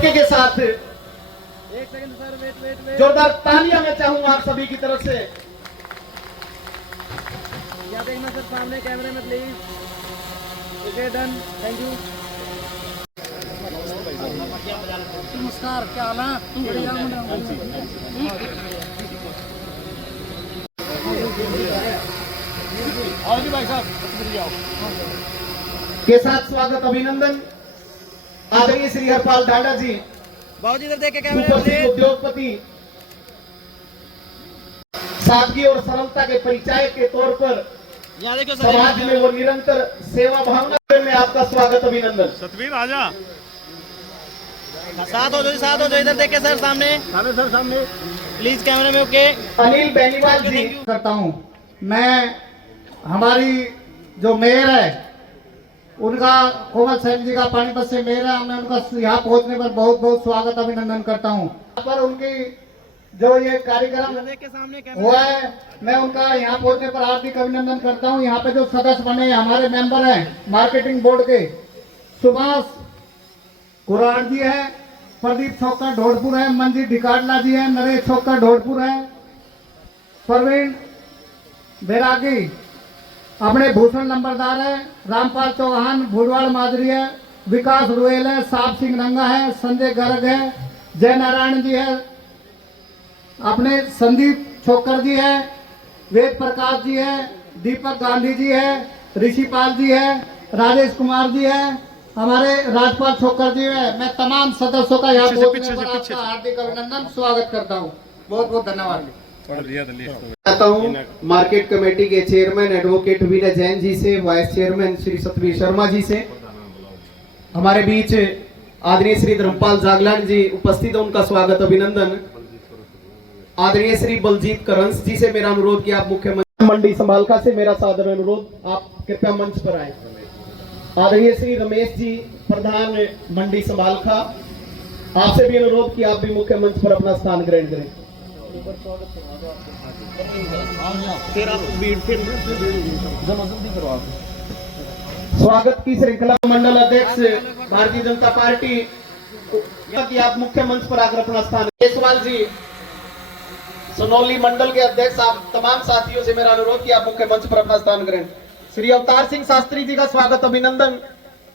झटके के साथ एक सेकंड सर, वेट। जोरदार तालियां मैं चाहूंगा आप सभी की तरफ से। क्या देखना सर, सामने कैमरे में please. Okay, done, thank you. नमस्कार, क्या हाल है? भाई साहब के साथ स्वागत अभिनंदन आदरणीय श्री हरपाल ढांडा जी, बाबूजी इधर देख के कैमरे में सुप्रसिद्ध प्लीज। उद्योगपति, सादगी और सरलता के परिचय के तौर पर यहाँ देखो समाज में वो निरंतर सेवा भावना में आपका स्वागत अभिनंदन। सतवीर आजा, साथ हो जाओ, इधर देख के सर, सामने प्लीज कैमरे में। ओके, अनिल बेनीवाल जी करता हूँ मैं। हमारी जो मेयर है उनका, कोमल सेन जी का पानीपत से मेयर है, मैं उनका यहाँ पहुंचने पर बहुत बहुत स्वागत अभिनंदन करता हूँ। पर उनकी जो ये कार्यक्रम देख के सामने कैमरे हुआ है, मैं उनका यहाँ पहुंचने पर हार्दिक अभिनंदन करता हूँ। यहाँ पे जो सदस्य बने हमारे मेंबर हैं मार्केटिंग बोर्ड के, सुभाष कुराड़ जी है, प्रदीप छोकर ढोड़पुर है, मंजीत ढिकाडला जी है, नरेश छोकर ढोड़पुर है, प्रवीण बैरागी अपने भूषण नंबरदार है, रामपाल चौहान भुड़वाड़ माजरी है, विकास रुएल है, साहब सिंह रंगा है, संजय गर्ग है, जय नारायण जी है, अपने संदीप छोकर जी है, वेद प्रकाश जी है, दीपक गांधी जी है, ऋषिपाल जी है, राजेश कुमार जी है, हमारे राजपाल छोकर जी है। मैं तमाम सदस्यों का यहाँ पहुंचने पर आपका हार्दिक अभिनंदन स्वागत करता हूँ। बहुत बहुत धन्यवाद चाहता हूँ मार्केट कमेटी के चेयरमैन एडवोकेट विनय जैन जी से, वाइस चेयरमैन श्री सतवीर शर्मा जी से, हमारे बीच आदरणीय श्री धर्मपाल जागलान जी उपस्थित है, उनका स्वागत अभिनंदन। आदरणीय श्री बलजीत करंस जी से मेरा अनुरोध कि आप मुख्यमंत्री मंडी संभालका से मेरा सादर अनुरोध, आप कृपया मंच पर आए। आदरणीय श्री रमेश जी प्रधान मंडी संभालका, आपसे भी अनुरोध कि आप भी मुख्य मंच पर अपना स्थान ग्रहण करें। स्वागत की श्रृंखला मंडल अध्यक्ष भारतीय जनता पार्टी कि आप मुख्य मंच पर आकर अपना स्थान। केसवाल जी सोनौली मंडल के अध्यक्ष, आप तमाम साथियों से मेरा अनुरोध कि आप मुख्य मंच पर अपना स्थान करें। श्री अवतार सिंह शास्त्री जी का स्वागत अभिनंदन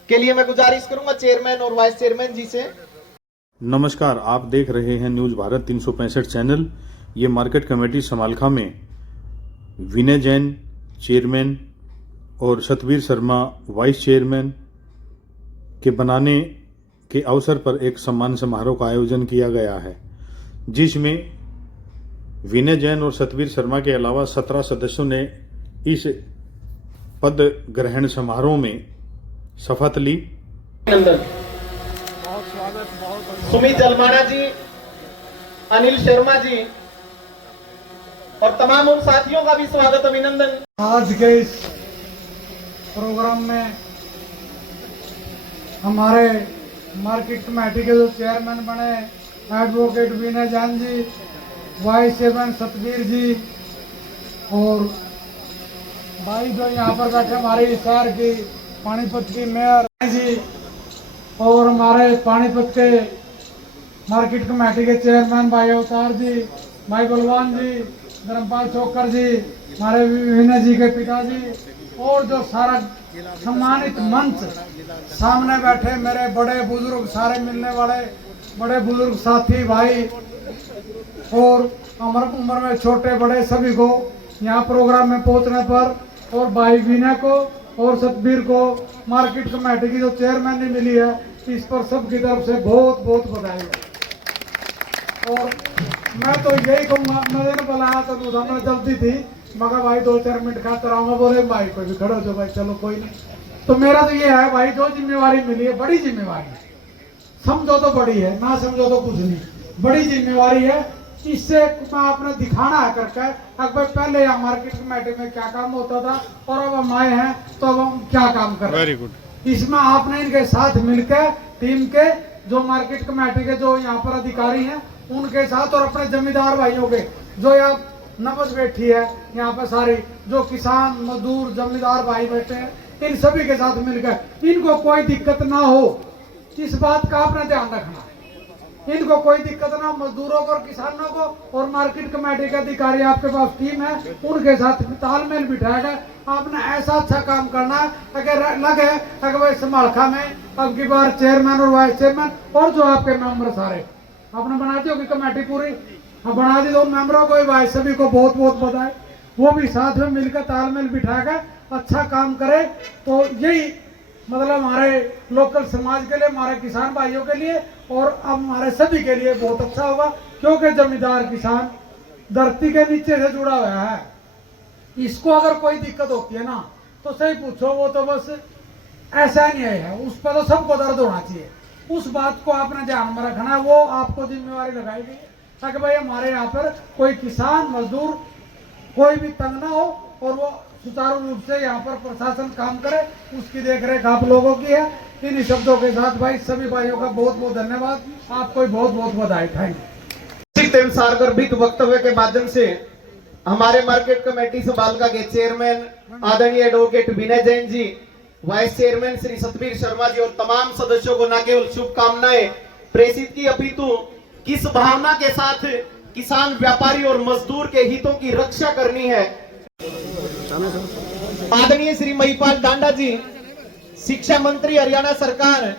के लिए मैं गुजारिश करूंगा चेयरमैन और वाइस चेयरमैन जी से। नमस्कार, आप देख रहे हैं न्यूज भारत 365 चैनल। ये मार्केट कमेटी समालखा में विनय जैन चेयरमैन और सतवीर शर्मा वाइस चेयरमैन के बनाने के अवसर पर एक सम्मान समारोह का आयोजन किया गया है, जिसमें विनय जैन और सतवीर शर्मा के अलावा 17 सदस्यों ने इस पद ग्रहण समारोह में शपथ ली। सुमित जलमाना जी, अनिल शर्मा जी और तमाम उन साथियों का भी स्वागत अभिनंदन। आज के इस प्रोग्राम में हमारे मार्केट कमेटी के जो चेयरमैन बने एडवोकेट विनय जैन जी, वाइस चेयरमैन सतवीर जी और भाई जो यहाँ पर बैठे हमारे शहर की पानीपत की मेयर जी और हमारे पानीपत के मार्केट कमेटी के चेयरमैन भाई अवतार जी, भाई बलवान जी, धर्मपाल चौकर जी, हमारे विनय जी के पिताजी और जो सारा सम्मानित मंच सामने बैठे मेरे बड़े बुजुर्ग, सारे मिलने वाले बड़े बुजुर्ग साथी भाई और उम्र में छोटे बड़े सभी को यहाँ प्रोग्राम में पहुँचने पर, और भाई विनय को और सतबीर को मार्केट कमेटी की जो चेयरमैन ने मिली है, इस पर सबकी तरफ से बहुत बहुत बधाई। और मैं तो यही कहूँगा, मैंने बुलाया तो मैं जल्दी थी, मगर भाई 2-4 मिनट खातर आऊँगा, बोले भाई कोई भी खड़े हो जाओ भाई, चलो कोई नहीं। तो मेरा तो ये है भाई, जो जिम्मेवारी मिली है बड़ी जिम्मेवारी है, समझो तो बड़ी है, ना समझो तो कुछ नहीं, बड़ी जिम्मेवारी है। इससे मैं आपने दिखाना है करके अगर पहले यहाँ मार्केट कमेटी में क्या काम होता था और अब हम आए हैं तो अब हम क्या काम कर रहे हैं। Very good. इसमें आपने इनके साथ मिलकर टीम के जो मार्केट कमेटी के जो यहाँ पर अधिकारी हैं उनके साथ और अपने जमींदार भाइयों के जो यहाँ नबज बैठी है यहाँ पर सारी जो किसान मजदूर जमींदार भाई बैठे हैं, इन सभी के साथ मिलकर इनको कोई दिक्कत ना हो, इस बात का आपने ध्यान रखना। इनको कोई दिक्कत ना, मजदूरों को और किसानों को। और मार्केट कमेटी के अधिकारी आपके पास टीम है, उनके साथ तालमेल बिठाएगा। आपने ऐसा अच्छा काम करना है अगर लगे अगर भाई समालखा में अब की बार चेयरमैन और वाइस चेयरमैन और जो आपके मेंबर सारे आपने बना दी होगी कमेटी पूरी, बना दी। तो मेंबरों को भाई सभी को बहुत बहुत बधाई। वो भी साथ में मिलकर तालमेल बिठाकर अच्छा काम करे। तो यही मतलब हमारे लोकल समाज के लिए, हमारे किसान भाइयों के लिए और अब हमारे सभी के लिए बहुत अच्छा होगा। क्योंकि जमींदार किसान धरती के नीचे से जुड़ा हुआ है। इसको अगर कोई दिक्कत होती है ना तो सही पूछो, वो तो बस ऐसा नहीं है, उस पर तो सबको दर्द होना चाहिए। उस बात को आपने ध्यान में रखना है, वो आपको जिम्मेवारी लगाई गई है ताकि भाई हमारे यहाँ पर कोई किसान मजदूर कोई भी तंग ना हो और वो सुचारू रूप से यहाँ पर प्रशासन काम करे, उसकी देखरेख आप लोगों की है। इन शब्दों के साथ भाई सभी भाइयों का बहुत बहुत धन्यवाद, आपको बहुत बहुत बधाई। Thank you. सारगर्भित वक्तव्य के माध्यम से हमारे मार्केट कमेटी समालखा के चेयरमैन आदरणीय एडवोकेट विनय जैन जी, वाइस चेयरमैन श्री सतबीर शर्मा जी और तमाम सदस्यों को न केवल शुभकामनाएं प्रेषित की अपितु किस भावना के साथ किसान, व्यापारी और मजदूर के हितों की रक्षा करनी है। आदरणीय श्री महिपाल डांडा जी, शिक्षा मंत्री हरियाणा सरकार,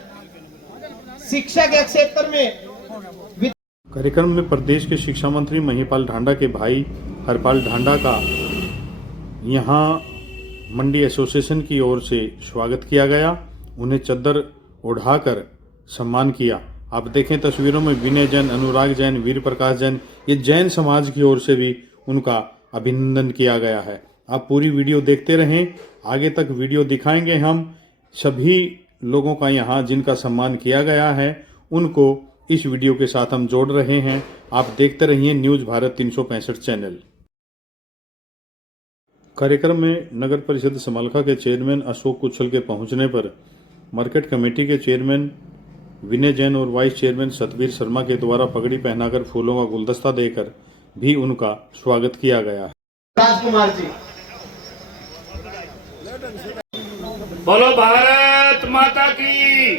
शिक्षा के क्षेत्र में। कार्यक्रम में प्रदेश के शिक्षा मंत्री महिपाल ढांडा के भाई हरपाल ढांडा का यहाँ मंडी एसोसिएशन की ओर से स्वागत किया गया। उन्हें चद्दर ओढ़ाकर सम्मान किया। आप देखें तस्वीरों में विनय जैन, अनुराग जैन, वीर प्रकाश जैन, ये जैन समाज की ओर से भी उनका अभिनंदन किया गया है। आप पूरी वीडियो देखते रहें, आगे तक वीडियो दिखाएंगे हम। सभी लोगों का यहाँ जिनका सम्मान किया गया है उनको इस वीडियो के साथ हम जोड़ रहे हैं। आप देखते रहिए न्यूज भारत 365 चैनल। कार्यक्रम में नगर परिषद समालखा के चेयरमैन अशोक कुशल के पहुंचने पर मार्केट कमेटी के चेयरमैन विनय जैन और वाइस चेयरमैन सतबीर शर्मा के द्वारा पगड़ी पहनाकर फूलों का गुलदस्ता देकर भी उनका स्वागत किया गया है। राजकुमार जी, बोलो भारत माता की।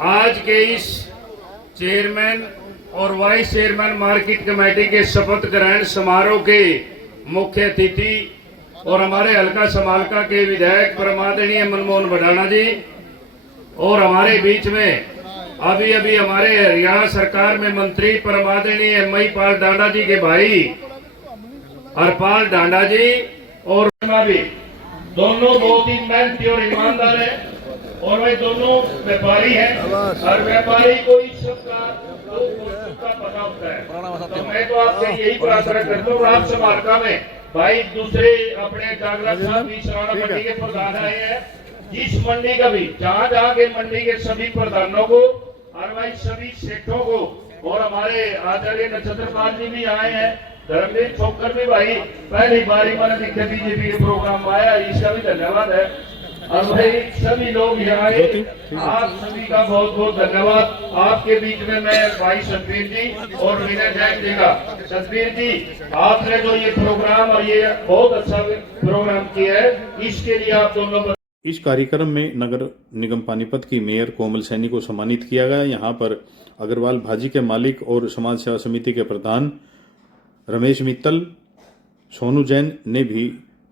आज के इस चेयरमैन और वाइस चेयरमैन मार्केट कमेटी के शपथ ग्रहण समारोह के मुख्य अतिथि और हमारे हल्का समालखा के विधायक परमादरणीय मनमोहन भडाना जी और हमारे बीच में अभी अभी हमारे हरियाणा सरकार में मंत्री परमादरणीय महिपाल डांडा जी के भाई हरपाल डांडा जी और भी दोनों बहुत ही मेहनती और ईमानदार है और वे दोनों व्यापारी हैं और व्यापारी को इस सबका पता होता है। तो मैं तो आपसे यही प्रार्थना करता हूँ, आप समालखा में भाई दूसरे अपने जागरा साहब भी सराड़ा मंडी के प्रधान आए हैं, जिस मंडी का भी जहाँ जहाँ के मंडी के सभी प्रधानों को और भाई सभी सेठों को और हमारे आचार्य नक्षत्रपाल जी भी आए हैं, धर्मवीर छोकर भी भाई पहली बारी मैंने दिखे बीजेपी के प्रोग्राम में आया, इसका भी धन्यवाद है। और भाई सभी लोग यहाँ आए, आप सभी का बहुत बहुत धन्यवाद। आपके बीच में मैं भाई सतबीर जी और विनय जैन जी का, सतबीर जी आपने जो ये प्रोग्राम और ये बहुत अच्छा प्रोग्राम किया है, इसके लिए आप दोनों। इस कार्यक्रम में नगर निगम पानीपत की मेयर कोमल सैनी को सम्मानित किया गया। यहाँ पर अग्रवाल भाजी के मालिक और समाज सेवा समिति के प्रधान रमेश मित्तल, सोनू जैन ने भी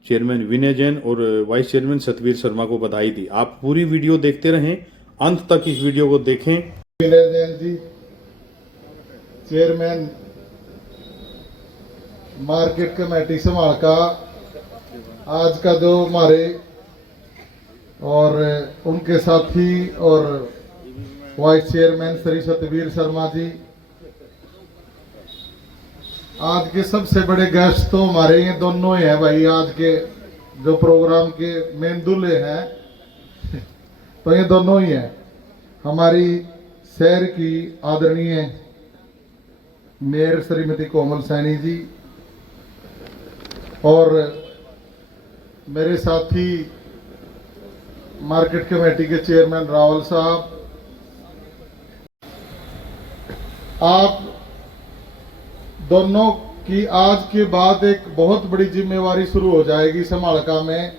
चेयरमैन विनय जैन और वाइस चेयरमैन सतबीर शर्मा को बधाई दी। आप पूरी वीडियो देखते रहें, अंत तक इस वीडियो को देखें। विनय Jain ji, chairman market committee Samalkha, आज का जो हमारे और उनके साथी और वाइस चेयरमैन श्री सतबीर शर्मा जी, आज के सबसे बड़े गेस्ट तो हमारे ये दोनों ही हैं भाई। आज के जो प्रोग्राम के मेन दूल्हे हैं तो ये दोनों ही हैं। हमारी शहर की आदरणीय मेयर श्रीमती कोमल सैनी जी और मेरे साथी मार्केट कमेटी के चेयरमैन रावल साहब। आप दोनों की आज के बाद एक बहुत बड़ी जिम्मेवारी शुरू हो जाएगी समालखा में।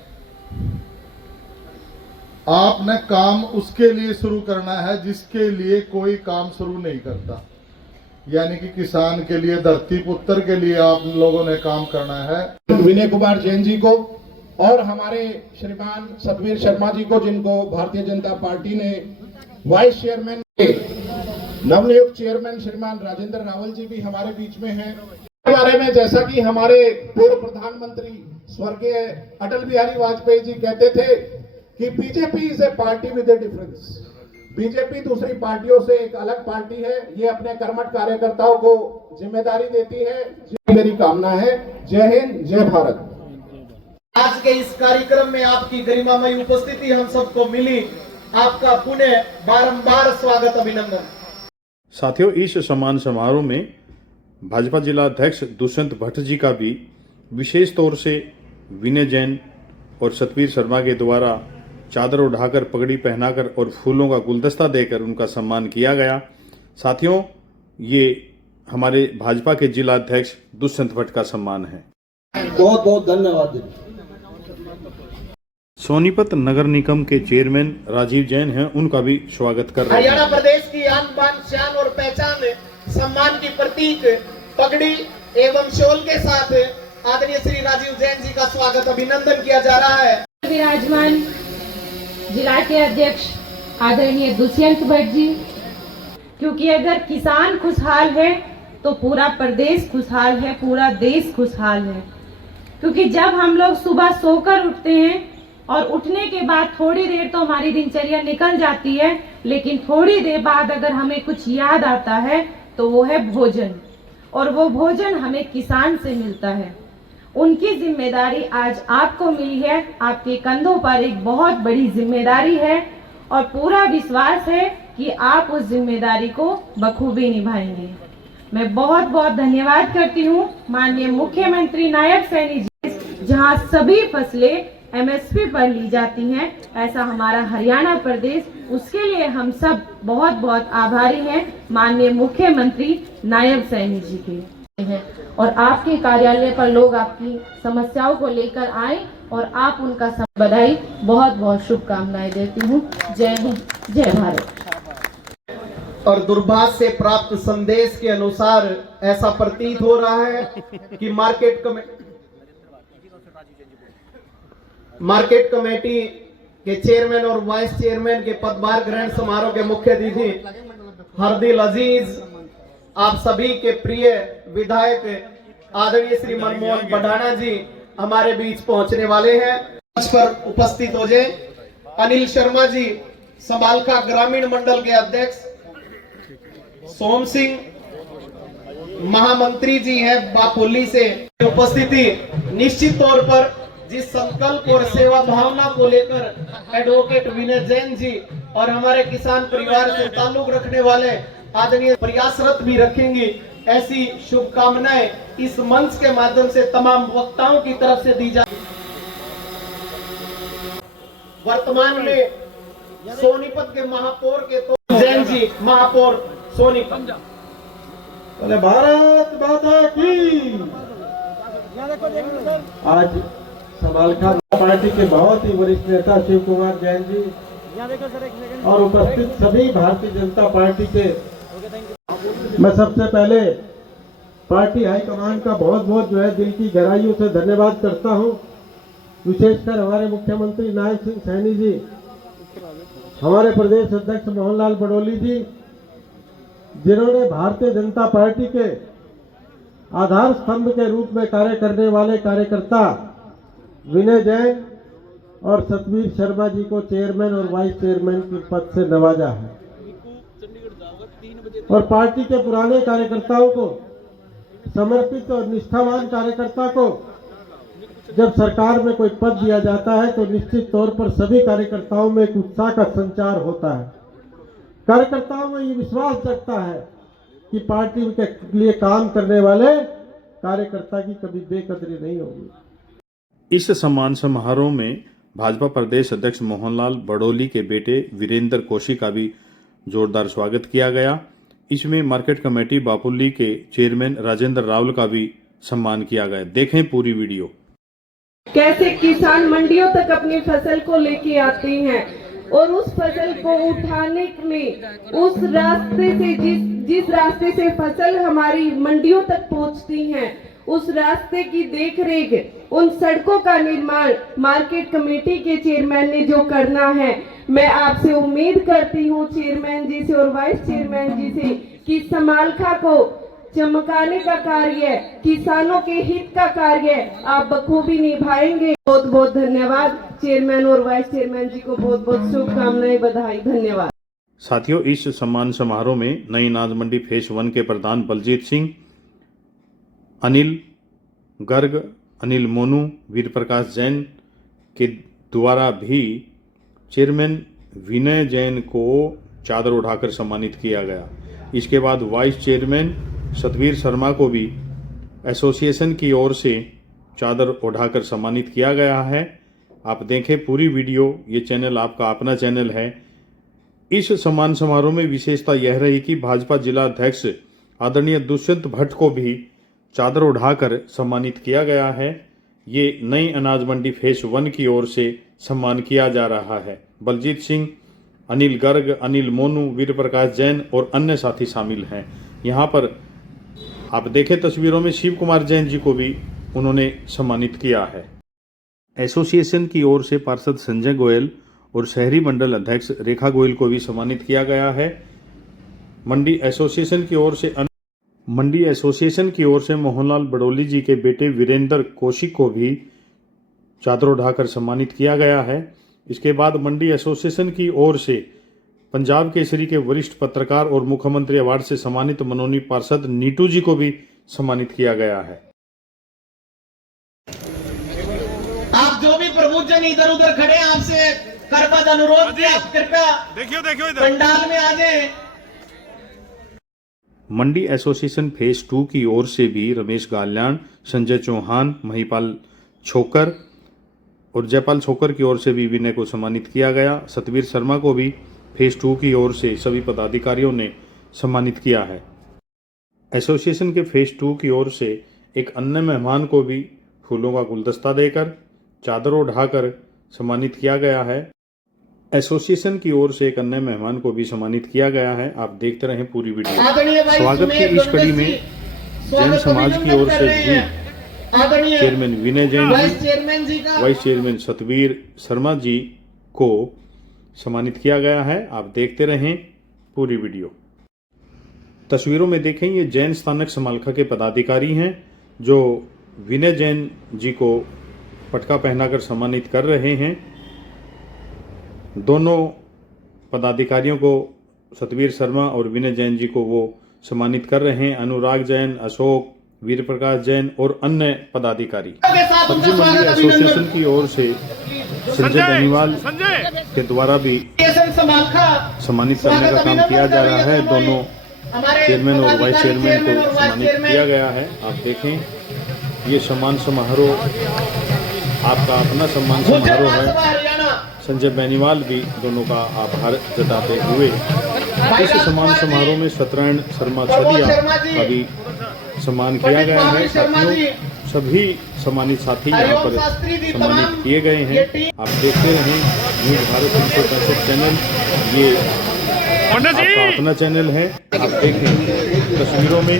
आपने काम उसके लिए शुरू करना है जिसके लिए कोई काम शुरू नहीं करता, यानी कि किसान के लिए, धरती पुत्र के लिए आप लोगों ने काम करना है। विनय कुमार जैन जी को और हमारे श्रीमान सतवीर शर्मा जी को, जिनको भारतीय जनता पार्टी ने वाइस चेयरमैन, नवनियुक्त चेयरमैन श्रीमान राजेंद्र रावल जी भी हमारे बीच में हैं। के बारे में जैसा कि हमारे पूर्व प्रधानमंत्री स्वर्गीय अटल बिहारी वाजपेयी जी कहते थे कि BJP is a party with A difference. BJP दूसरी पार्टियों से एक अलग पार्टी है। ये अपने कर्मठ कार्यकर्ताओं को जिम्मेदारी देती है। मेरी कामना है। जय हिंद, जय भारत। आज के इस कार्यक्रम में आपकी गरिमामयी उपस्थिति हम सबको मिली, आपका पुनः बारंबार स्वागत, अभिनंदन। साथियों, इस सम्मान समारोह में भाजपा जिला अध्यक्ष दुष्यंत भट्ट जी का भी विशेष तौर से विनय जैन और सतवीर शर्मा के द्वारा चादर उठाकर, पगड़ी पहनाकर और फूलों का गुलदस्ता देकर उनका सम्मान किया गया। साथियों, ये हमारे भाजपा के जिला अध्यक्ष दुष्यंत भट्ट का सम्मान है। बहुत बहुत धन्यवाद। सोनीपत नगर निगम के चेयरमैन राजीव जैन हैं, उनका भी स्वागत कर रहे हैं। हरियाणा प्रदेश की आन बान, शान और पहचान, सम्मान की प्रतीक पगड़ी एवं शॉल के साथ आदरणीय श्री राजीव जैन जी का स्वागत, अभिनंदन किया जा रहा है। विराजमान जिला के अध्यक्ष आदरणीय दुष्यंत भट्ट जी, क्योंकि अगर किसान खुशहाल है तो पूरा प्रदेश खुशहाल है, पूरा देश खुशहाल है। क्योंकि जब हम लोग सुबह सोकर उठते हैं और उठने के बाद थोड़ी देर तो हमारी दिनचर्या निकल जाती है, लेकिन थोड़ी देर बाद अगर हमें कुछ याद आता है तो वो है भोजन, और वो भोजन हमें किसान से मिलता है। उनकी जिम्मेदारी आज आपको मिली है। आपके कंधों पर एक बहुत बड़ी जिम्मेदारी है और पूरा विश्वास है कि आप उस जिम्मेदारी को बखूबी निभाएंगे। मैं बहुत बहुत धन्यवाद करती हूँ माननीय मुख्यमंत्री नायब सैनी जी, जहाँ सभी फसलें एमएसपी पर ली जाती हैं, ऐसा हमारा हरियाणा प्रदेश, उसके लिए हम सब बहुत बहुत आभारी हैं माननीय मुख्यमंत्री नायब सैनी जी के हैं। और आपके कार्यालय पर लोग आपकी समस्याओं को लेकर आए और आप उनका बधाई, बहुत बहुत शुभकामनाएं देती हूँ। जय हिंद, जय भारत। और दूरभाष से प्राप्त संदेश के अनुसार ऐसा प्रतीत हो रहा है कि मार्केट कमेटी के चेयरमैन और वाइस चेयरमैन के पदभार ग्रहण समारोह के मुख्य अतिथि हरदिल अजीज, आप सभी के प्रिय विधायक आदरणीय श्री मनमोहन बढ़ाना जी हमारे बीच पहुंचने वाले हैं। मंच पर उपस्थित हो जाए। अनिल शर्मा जी, समालखा ग्रामीण मंडल के अध्यक्ष, सोम सिंह महामंत्री जी हैं बापुली से। उपस्थिति निश्चित तौर पर जिस संकल्प और सेवा भावना को लेकर एडवोकेट विनय जैन जी और हमारे किसान परिवार से ताल्लुक रखने वाले आदरणीय प्रयासरत भी रखेंगे, ऐसी शुभकामनाएं इस मंच के माध्यम से तमाम वक्ताओं की तरफ से दी जाए। वर्तमान में सोनीपत के महापौर के तो जैन जी, महापौर सोनीपत। भारत माता की। आज समालखा पार्टी के बहुत ही वरिष्ठ नेता शिव कुमार जैन जी और उपस्थित सभी भारतीय जनता पार्टी के, मैं सबसे पहले पार्टी हाईकमान का बहुत बहुत दिल की गहराइयों से धन्यवाद करता हूं। विशेषकर हमारे मुख्यमंत्री नायब सिंह सैनी जी, हमारे प्रदेश अध्यक्ष मोहनलाल बडोली जी, जिन्होंने भारतीय जनता पार्टी के आधार स्तंभ के रूप में कार्य करने वाले कार्यकर्ता विनय जैन और सतवीर शर्मा जी को चेयरमैन और वाइस चेयरमैन के पद से नवाजा है। और पार्टी के पुराने कार्यकर्ताओं को, समर्पित और निष्ठावान कार्यकर्ता को जब सरकार में कोई पद दिया जाता है तो निश्चित तौर पर सभी कार्यकर्ताओं में एक उत्साह का संचार होता है। कार्यकर्ताओं में ये विश्वास जगता है कि पार्टी के लिए काम करने वाले कार्यकर्ता की कभी बेकदरी नहीं होगी। इस सम्मान समारोह में भाजपा प्रदेश अध्यक्ष मोहनलाल बडोली के बेटे वीरेंद्र कोशी का भी जोरदार स्वागत किया गया। इसमें मार्केट कमेटी बापुली के चेयरमैन राजेंद्र रावल का भी सम्मान किया गया। देखें पूरी वीडियो। कैसे किसान मंडियों तक अपनी फसल को लेके आते हैं, और उस फसल को उठाने में उस रास्ते से जिस रास्ते से फसल हमारी मंडियों तक पहुंचती हैं, उस रास्ते की देखरेख, उन सड़कों का निर्माण मार्केट कमेटी के चेयरमैन ने जो करना है, मैं आपसे उम्मीद करती हूँ चेयरमैन जी से और वाइस चेयरमैन जी से कि समालखा को चमकाने का कार्य, किसानों के हित का कार्य आप बखूबी निभाएंगे। बहुत बहुत धन्यवाद चेयरमैन और वाइस चेयरमैन जी को, बहुत बहुत शुभकामनाएं, बधाई, धन्यवाद। साथियों, इस सम्मान समारोह में नई अनाज मंडी फेज 1 के प्रधान बलजीत सिंह, अनिल गर्ग, अनिल मोनू, वीर प्रकाश जैन के द्वारा भी चेयरमैन विनय जैन को चादर उठाकर सम्मानित किया गया। इसके बाद वाइस चेयरमैन सतवीर शर्मा को भी एसोसिएशन की ओर से चादर उठाकर सम्मानित किया गया है। आप देखें पूरी वीडियो, ये चैनल आपका अपना चैनल है। इस सम्मान समारोह में विशेषता यह रही कि भाजपा जिला अध्यक्ष आदरणीय दुष्यंत भट्ट को भी चादर उठाकर सम्मानित किया गया है। ये नई अनाज मंडी फेज 1 की ओर से सम्मान किया जा रहा है। बलजीत सिंह, अनिल गर्ग, अनिल मोनू, वीर प्रकाश जैन और अन्य साथी शामिल हैं। यहाँ पर आप देखें तस्वीरों में शिव कुमार जैन जी को भी उन्होंने सम्मानित किया है। एसोसिएशन की ओर से पार्षद संजय गोयल और शहरी मंडल अध्यक्ष रेखा गोयल को भी सम्मानित किया गया है। मंडी एसोसिएशन की ओर से मोहनलाल बड़ोली जी के बेटे वीरेंद्र कौशिक को भी चादर उठाकर सम्मानित किया गया है। इसके बाद मंडी एसोसिएशन की ओर से पंजाब केसरी के वरिष्ठ पत्रकार और मुख्यमंत्री अवार्ड से सम्मानित मनोनीत पार्षद नीटू जी को भी सम्मानित किया गया है। आप जो भी प्रमुख जन इधर उधर खड़े हैं, आपसे करबद्ध अनुरोध कि आप कृपया देखियो पंडाल में आ जाए। मंडी एसोसिएशन फेज 2 की ओर से भी रमेश गाल्याण, संजय चौहान, महिपाल छोकर और जयपाल छोकर की ओर से भी विनय को सम्मानित किया गया। सतवीर शर्मा को भी फेज 2 की ओर से सभी पदाधिकारियों ने सम्मानित किया है। एसोसिएशन के फेज 2 की ओर से एक अन्य मेहमान को भी फूलों का गुलदस्ता देकर चादर उठाकर सम्मानित किया गया है। एसोसिएशन की ओर से एक अन्य मेहमान को भी सम्मानित किया गया है। आप देखते रहें पूरी वीडियो। स्वागत की इस कड़ी में जैन समाज की ओर से भी चेयरमैन विनय जैन जी, वाइस चेयरमैन सतवीर शर्मा जी को सम्मानित किया गया है। आप देखते रहें पूरी वीडियो। तस्वीरों में देखें, ये जैन स्थानक समालखा के पदाधिकारी हैं जो विनय जैन जी को पटका पहनाकर सम्मानित कर रहे हैं। दोनों पदाधिकारियों को, सतवीर शर्मा और विनय जैन जी को वो सम्मानित कर रहे हैं। अनुराग जैन, अशोक, वीर प्रकाश जैन और अन्य पदाधिकारी। सब्जी मंडी एसोसिएशन की ओर से संजय बेनीवाल के द्वारा भी सम्मानित करने का काम किया जा रहा है। दोनों चेयरमैन और वाइस चेयरमैन को सम्मानित किया गया है। आप देखें, ये सम्मान समारोह आपका अपना सम्मान समारोह है। संजय बेनीवाल भी दोनों का आभार जताते हुए इस सम्मान समारोह में सत्यनारायण शर्मा छलिया का भी सम्मान किया गया है। साथियों, सभी सम्मानित साथी यहाँ पर सम्मानित किए गए हैं। आप देखते रहें न्यूज भारत 365 चैनल, ये आपका अपना चैनल है। आप देखें तस्वीरों में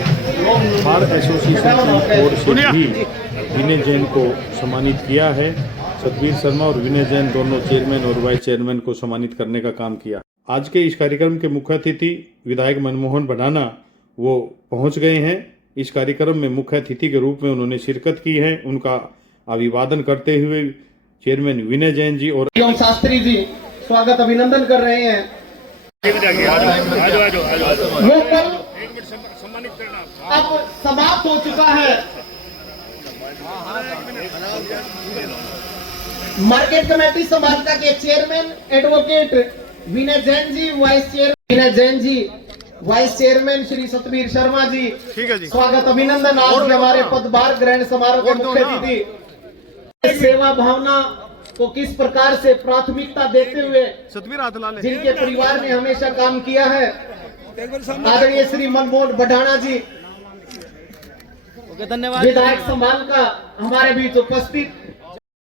बार एसोसिएशन की ओर से भी विनय जैन को सम्मानित किया है। सतवीर शर्मा और विनय जैन दोनों चेयरमैन और वाइस चेयरमैन को सम्मानित करने का काम किया। आज के इस कार्यक्रम के मुख्य अतिथि विधायक मनमोहन भडाना वो पहुंच गए हैं। इस कार्यक्रम में मुख्य अतिथि के रूप में उन्होंने शिरकत की है। उनका अभिवादन करते हुए चेयरमैन विनय जैन जी और शास्त्री जी स्वागत अभिनंदन कर रहे हैं। वो कल अब समाप्त हो चुका है। मार्केट कमेटी समालखा के चेयरमैन एडवोकेट विनय जैन जी, वाइस चेयरमैन श्री सतवीर शर्मा जी, स्वागत अभिनंदन। आज के हमारे पदभार ग्रहण समारोह के मुख्य अतिथि सेवा भावना को किस प्रकार से प्राथमिकता देते हुए जिनके परिवार ने हमेशा काम किया है, आदरणीय श्री मनमोहन भडाना जी, धन्यवाद। विधायक समालखा हमारे बीच उपस्थित।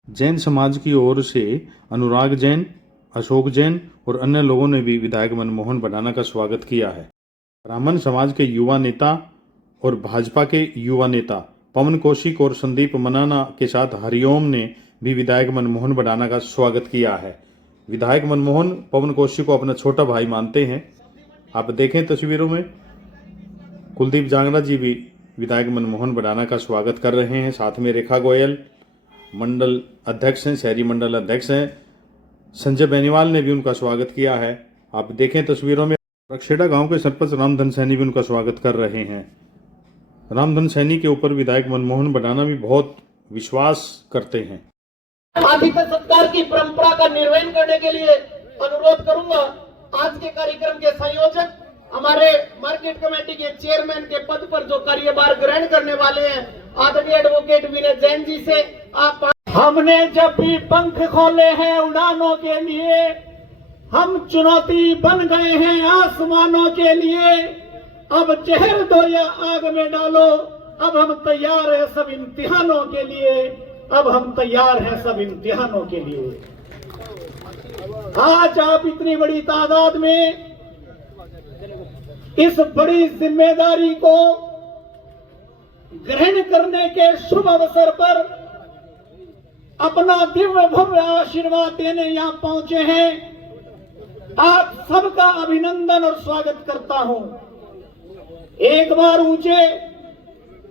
जैन समाज की ओर से अनुराग जैन, अशोक जैन और अन्य लोगों ने भी विधायक मनमोहन भडाना का स्वागत किया है। ब्राह्मण समाज के युवा नेता और भाजपा के युवा नेता पवन कौशिक और संदीप मनाना के साथ हरिओम ने भी विधायक मनमोहन भडाना का स्वागत किया है। विधायक मनमोहन पवन कौशिक को अपना छोटा भाई मानते हैं। आप देखें तस्वीरों में कुलदीप जांगड़ा जी भी विधायक मनमोहन भडाना का स्वागत कर रहे हैं। साथ में रेखा गोयल मंडल अध्यक्ष हैं, शहरी मंडल अध्यक्ष हैं। संजय बेनीवाल ने भी उनका स्वागत किया है। आप देखें तस्वीरों में रक्षेड़ा गांव के सरपंच रामधन सैनी भी उनका स्वागत कर रहे हैं। रामधन सैनी के ऊपर विधायक मनमोहन भडाना भी बहुत विश्वास करते हैं। आतिथ्य सत्कार की परंपरा का निर्वहन करने के लिए अनुरोध करूंगा। आज के कार्यक्रम के संयोजक हमारे मार्केट कमेटी के चेयरमैन के पद पर जो कार्यभार ग्रहण करने वाले हैं आदरणीय एडवोकेट विनय जैन जी से आप। हमने जब भी पंख खोले हैं उड़ानों के लिए, हम चुनौती बन गए हैं आसमानों के लिए। अब जहर दो या आग में डालो, अब हम तैयार हैं सब इम्तिहानों के लिए। अब हम तैयार हैं सब इम्तिहानों के लिए। आज आप इतनी बड़ी तादाद में इस बड़ी जिम्मेदारी को ग्रहण करने के शुभ अवसर पर अपना दिव्य भव्य आशीर्वाद देने यहाँ पहुंचे हैं। आप सबका अभिनंदन और स्वागत करता हूं। एक बार ऊंचे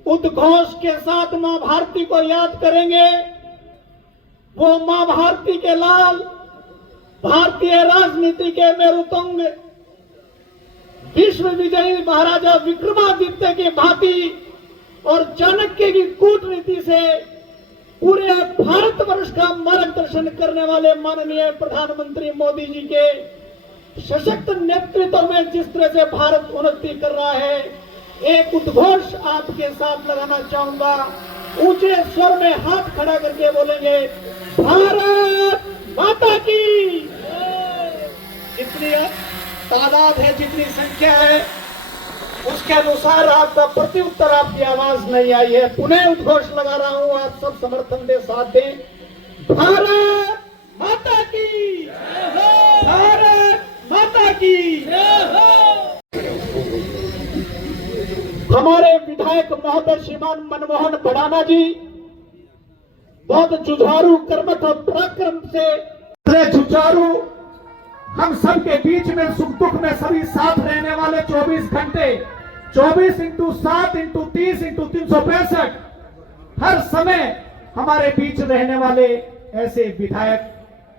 उद्घोष के साथ मां भारती को याद करेंगे। वो मां भारती के लाल, भारतीय राजनीति के मेरुतुंग, विश्व विजयी महाराजा विक्रमादित्य की भांति और चाणक्य की कूटनीति से पूरे भारतवर्ष का मार्गदर्शन करने वाले माननीय प्रधानमंत्री मोदी जी के सशक्त नेतृत्व में जिस तरह से भारत उन्नति कर रहा है, एक उद्घोष आपके साथ लगाना चाहूंगा। ऊंचे स्वर में हाथ खड़ा करके बोलेंगे, भारत माता की। जितनी तादाद है, जितनी संख्या है, उसके अनुसार आपका प्रत्युत्तर आपकी आवाज नहीं आई है। पुनः उद्घोष लगा रहा हूं, आप सब समर्थन दे साथ दें। भारत माता की, भारत माता की। हमारे विधायक महोदय श्रीमान मनमोहन भडाना जी बहुत जुझारू, कर्मठ और पराक्रम से जुझारू, हम सबके बीच में सुख दुख में सभी साथ रहने वाले 24 घंटे 24x7x30x365 हर समय हमारे बीच रहने वाले ऐसे विधायक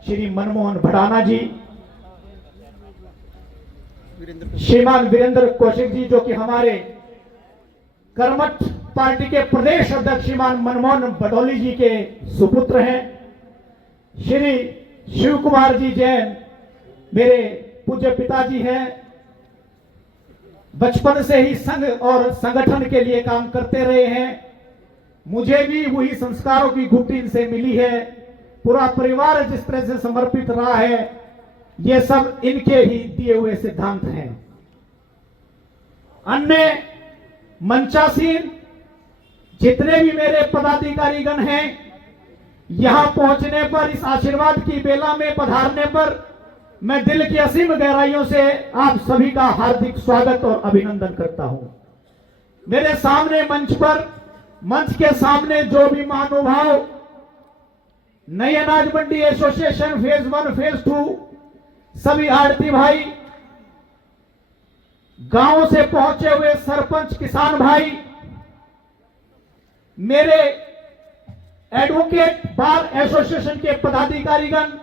श्री मनमोहन भडाना जी, श्रीमान वीरेंद्र कौशिक जी जो कि हमारे कर्मठ पार्टी के प्रदेश अध्यक्ष श्रीमान मनमोहन भडोली जी के सुपुत्र हैं, श्री शिव कुमार जी जैन मेरे पूज्य पिताजी हैं। बचपन से ही संघ और संगठन के लिए काम करते रहे हैं। मुझे भी वही संस्कारों की घुट्टी इनसे मिली है। पूरा परिवार जिस तरह से समर्पित रहा है, ये सब इनके ही दिए हुए सिद्धांत हैं। अन्य मंचासीन जितने भी मेरे पदाधिकारीगण हैं, यहां पहुंचने पर, इस आशीर्वाद की बेला में पधारने पर मैं दिल की असीम गहराइयों से आप सभी का हार्दिक स्वागत और अभिनंदन करता हूं। मेरे सामने मंच पर, मंच के सामने जो भी महानुभाव नई अनाज मंडी एसोसिएशन फेज 1 फेज 2 सभी आड़ती भाई, गांवों से पहुंचे हुए सरपंच किसान भाई, मेरे एडवोकेट बार एसोसिएशन के पदाधिकारीगण,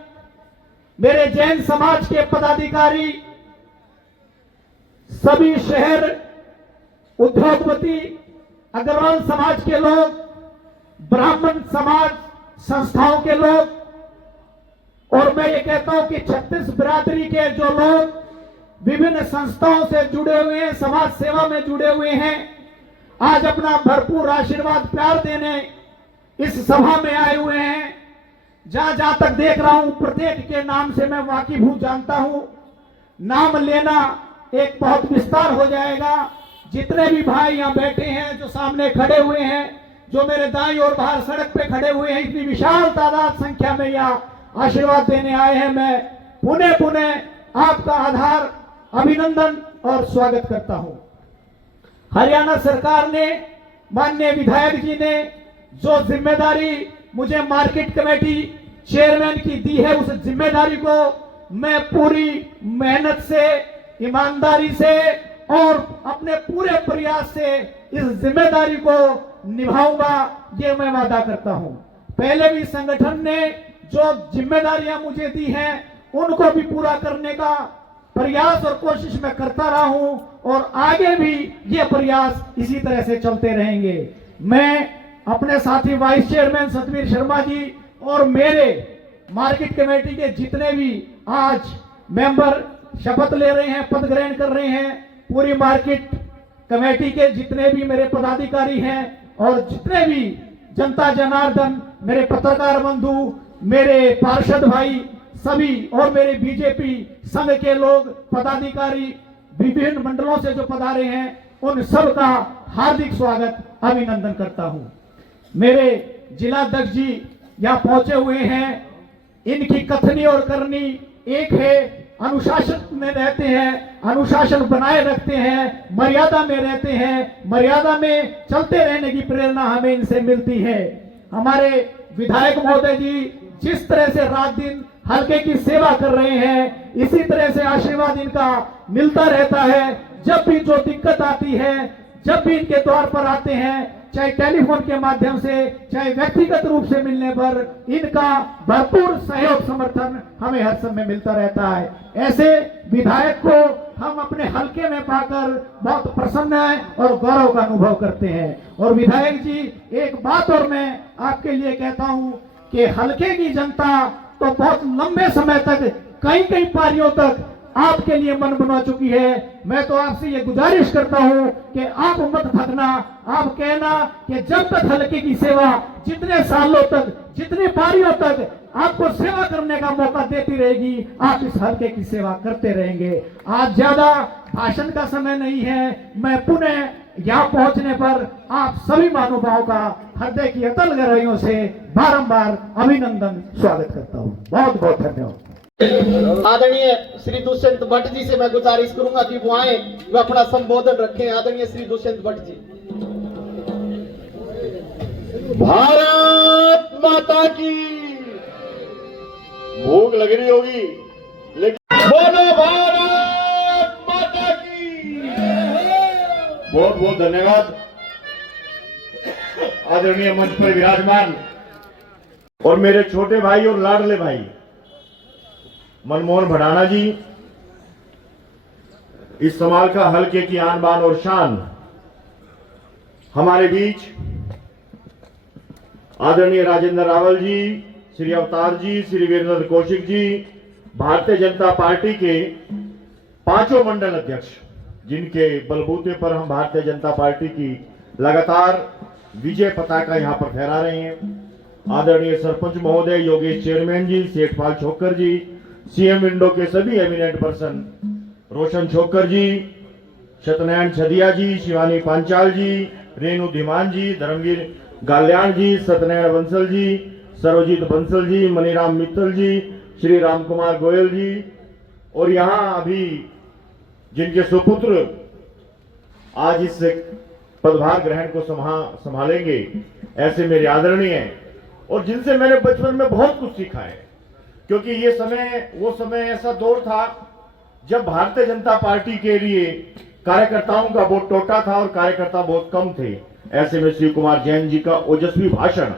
मेरे जैन समाज के पदाधिकारी, सभी शहर उद्योगपति, अग्रवाल समाज के लोग, ब्राह्मण समाज संस्थाओं के लोग, और मैं ये कहता हूं कि 36 बिरादरी के जो लोग विभिन्न संस्थाओं से जुड़े हुए हैं, समाज सेवा में जुड़े हुए हैं, आज अपना भरपूर आशीर्वाद प्यार देने इस सभा में आए हुए हैं। जहां जहां तक देख रहा हूं, प्रत्येक के नाम से मैं वाकिफ जानता हूं। नाम लेना एक बहुत विस्तार हो जाएगा। जितने भी भाई यहां बैठे हैं, जो सामने खड़े हुए हैं, जो मेरे दाईं और बाहर सड़क पे खड़े हुए हैं, इतनी विशाल तादाद संख्या में यहाँ आशीर्वाद देने आए हैं, मैं पुनः पुनः आपका आधार, अभिनंदन और स्वागत करता हूं। हरियाणा सरकार ने, माननीय विधायक जी ने जो जिम्मेदारी मुझे मार्केट कमेटी चेयरमैन की दी है, उस जिम्मेदारी को मैं पूरी मेहनत से, ईमानदारी से और अपने पूरे प्रयास से इस जिम्मेदारी को निभाऊंगा, ये मैं वादा करता हूं। पहले भी संगठन ने जो जिम्मेदारियां मुझे दी हैं उनको भी पूरा करने का प्रयास और कोशिश मैं करता रहा हूं और आगे भी ये प्रयास इसी तरह से चलते रहेंगे। मैं अपने साथी वाइस चेयरमैन सतवीर शर्मा जी और मेरे मार्केट कमेटी के जितने भी आज मेंबर शपथ ले रहे हैं, पद ग्रहण कर रहे हैं, पूरी मार्केट कमेटी के जितने भी मेरे पदाधिकारी हैं और जितने भी जनता जनार्दन, मेरे पत्रकार बंधु, मेरे पार्षद भाई सभी और मेरे बीजेपी संघ के लोग, पदाधिकारी, विभिन्न मंडलों से जो पधारे हैं, उन सब का हार्दिक स्वागत, अभिनंदन करता हूं। मेरे जिलाध्यक्ष जी यहाँ पहुंचे हुए हैं। इनकी कथनी और करनी एक है, अनुशासन में रहते हैं, अनुशासन बनाए रखते हैं, मर्यादा में रहते हैं, मर्यादा में चलते रहने की प्रेरणा हमें इनसे मिलती है। हमारे विधायक महोदय जी जिस तरह से रात दिन हल्के की सेवा कर रहे हैं, इसी तरह से आशीर्वाद इनका मिलता रहता है। जब भी जो दिक्कत आती है, जब भी इनके द्वार पर आते हैं, चाहे टेलीफोन के माध्यम से, चाहे व्यक्तिगत रूप से मिलने पर, इनका भरपूर सहयोग समर्थन हमें हर समय मिलता रहता है। ऐसे विधायक को हम अपने हलके में पाकर बहुत प्रसन्न है और गौरव का अनुभव करते हैं। और विधायक जी, एक बात और मैं आपके लिए कहता हूं कि हलके की जनता तो बहुत लंबे समय तक, कई पारियों तक आपके लिए मन बना चुकी है। मैं तो आपसे ये गुजारिश करता हूं कि आप मत थकना, आप कहना कि जब तक हलके की सेवा, जितने सालों तक, जितनी पारियों तक आपको सेवा करने का मौका देती रहेगी, आप इस हलके की सेवा करते रहेंगे। आज ज्यादा भाषण का समय नहीं है। मैं पुनः यहाँ पहुंचने पर आप सभी महानुभावों का हृदय की अतल गहराइयों से बारंबार अभिनंदन, स्वागत करता हूँ। बहुत बहुत धन्यवाद। आदरणीय श्री दुष्यंत भट्ट जी से मैं गुजारिश करूंगा कि वो आए, वो अपना संबोधन रखें। आदरणीय श्री दुष्यंत भट्ट जी। भारत माता की। भूख लग रही होगी, लेकिन बोलो भारत माता की। बहुत बहुत धन्यवाद। आदरणीय मंच पर विराजमान और मेरे छोटे भाई और लाडले भाई मनमोहन भड़ाना जी, इस समालखा हलके की आन बान और शान, हमारे बीच आदरणीय राजेंद्र रावल जी, श्री अवतार जी, श्री वीरेंद्र कौशिक जी, भारतीय जनता पार्टी के पांचों मंडल अध्यक्ष, जिनके बलबूते पर हम भारतीय जनता पार्टी की लगातार विजय पताका यहां पर फहरा रहे हैं। आदरणीय सरपंच महोदय, योगेश चेयरमैन जी, सेठपाल छोकर जी, सीएम विंडो के सभी एमिनेंट पर्सन, रोशन छोकर जी, सत्यनारायण छदिया जी, शिवानी पांचाल जी, रेणु धीमान जी, धर्मवीर गाल्याण जी, सत्यनारायण बंसल जी, सर्वजीत बंसल जी, मनीराम मित्तल जी, श्री राम कुमार गोयल जी, और यहाँ अभी जिनके सुपुत्र आज इस पदभार ग्रहण को संभालेंगे, ऐसे मेरे आदरणीय और जिनसे मैंने बचपन में बहुत कुछ सीखा है। क्योंकि ये समय, वो समय ऐसा दौर था जब भारतीय जनता पार्टी के लिए कार्यकर्ताओं का बहुत टोटा था और कार्यकर्ता बहुत कम थे। ऐसे में श्री कुमार जैन जी का ओजस्वी भाषण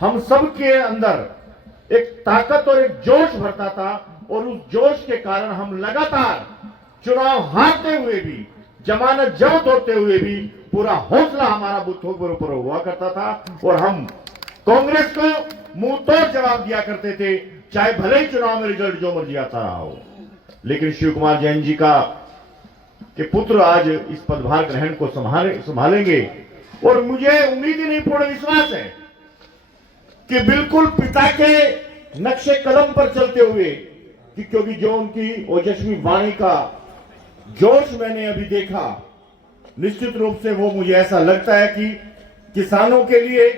हम सब के अंदर एक ताकत और एक जोश भरता था, और उस जोश के कारण हम लगातार चुनाव हारते हुए भी, जमानत जब्त होते हुए भी, पूरा हौसला हमारा बूथों पर ऊपर हुआ करता था और हम कांग्रेस को मुंह तोड़ जवाब दिया करते थे, चाहे भले ही चुनाव में रिजल्ट जो मर्जी आता रहा हो। लेकिन शिव कुमार जैन जी के पुत्र आज इस पदभार ग्रहण को संभालेंगे, और मुझे उम्मीद ही नहीं, पूर्ण विश्वास है कि बिल्कुल पिता के नक्शे कदम पर चलते हुए, क्योंकि जो उनकी ओजस्वी वाणी का जोश मैंने अभी देखा, निश्चित रूप से वो मुझे ऐसा लगता है कि किसानों के लिए